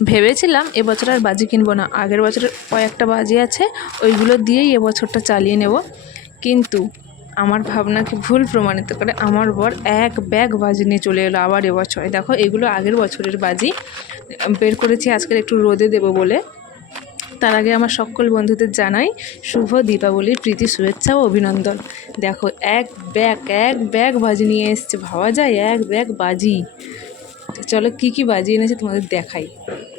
ভেবেছিলাম এবছর আর বাজি কিনবো না, আগের বছরের কয়েকটা বাজি আছে ওইগুলো দিয়েই এবছরটা চালিয়ে নেব। কিন্তু আমার ভাবনাকে ভুল প্রমাণিত করে আমার বর এক ব্যাগ বাজি নিয়ে চলে এলো আবার এবছরে। দেখো এগুলো আগের বছরের বাজি বের করেছি আজকের একটু রোদে দেবো বলে। তার আগে আমার সকল বন্ধুদের জানাই শুভ দীপাবলির প্রীতি শুভেচ্ছা ও অভিনন্দন। দেখো এক ব্যাগ বাজি নিয়ে এসছে, ভাবা যায় এক ব্যাগ বাজি। চলো কি কি বাজি এনেছে তোমাদের দেখাই।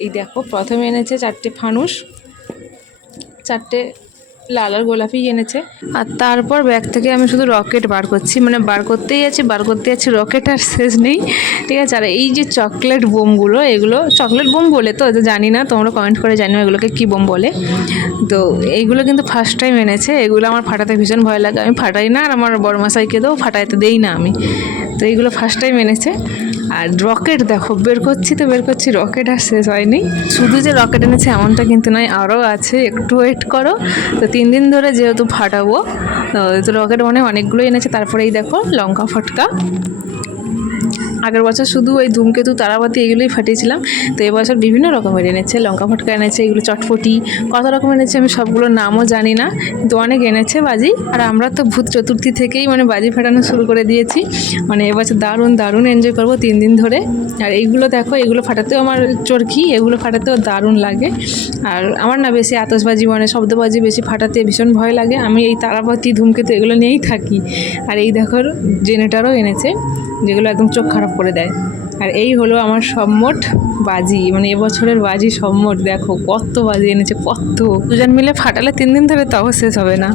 এই দেখো প্রথমে এনেছে 4টে ফানুস, 4টে লাল আর গোলাপি এনেছে। আর তারপর ব্যাগ থেকে আমি শুধু রকেট বার করছি, মানে বার করতেই আছি রকেট আর শেষ নেই, ঠিক আছে। আর এই যে চকলেট বোমগুলো, এগুলো চকলেট বোম বলে তো জানি না, তোমরা কমেন্ট করে জানিও এগুলোকে কী বোম বলে। তো এইগুলো কিন্তু ফার্স্ট টাইম এনেছে, এগুলো আমার ফাটাতে ভীষণ ভয় লাগে, আমি ফাটাই না, আর আমার বড়মশাইকে ফাটাইতে দেই না আমি। তো এইগুলো ফার্স্ট টাইম এনেছে। আর রকেট দেখো বের করছি রকেট আর শেষ হয়নি। শুধু যে রকেট এনেছে এমনটা কিন্তু নয়, আরও আছে, একটু ওয়েট করো। তো 3 দিন ধরে যেহেতু ফাটাবো, তো রকেট অনেকগুলো এনেছে। তারপরে এই দেখো লঙ্কা ফটকা, আগের বছর শুধু ওই ধূমকেতু তারাবাতি এগুলোই ফাটিয়েছিলাম, তো এবছর বিভিন্ন রকমের এনেছে, লঙ্কা ফটকা এনেছে, এগুলো চটপটি কত রকম এনেছে আমি সবগুলোর নামও জানি না, কিন্তু অনেক এনেছে বাজি। আর আমরা তো ভূত চতুর্থী থেকেই বাজি ফাটানো শুরু করে দিয়েছি, এবছর দারুণ এনজয় করবো 3 দিন ধরে। আর এইগুলো দেখো, এগুলো ফাটাতেও আমার চরকি, এগুলো ফাটাতেও দারুণ লাগে। আর আমার না বেশি আতশবাজি শব্দবাজি বেশি ফাটাতে ভীষণ ভয় লাগে, আমি এই তারাবাতি ধূমকেতু এগুলো নিয়েই থাকি। আর এই দেখো জেনারেটরও এনেছে, যেগুলো একদম চোখ খারাপ করে দেয়। আর এই হলো আমার সবমোট বাজি, এবছরের বাজি সবমোট। দেখো কত বাজি এনেছে, কত দুজন মিলে ফাটালে 3 দিন ধরে তাও শেষ হবে না।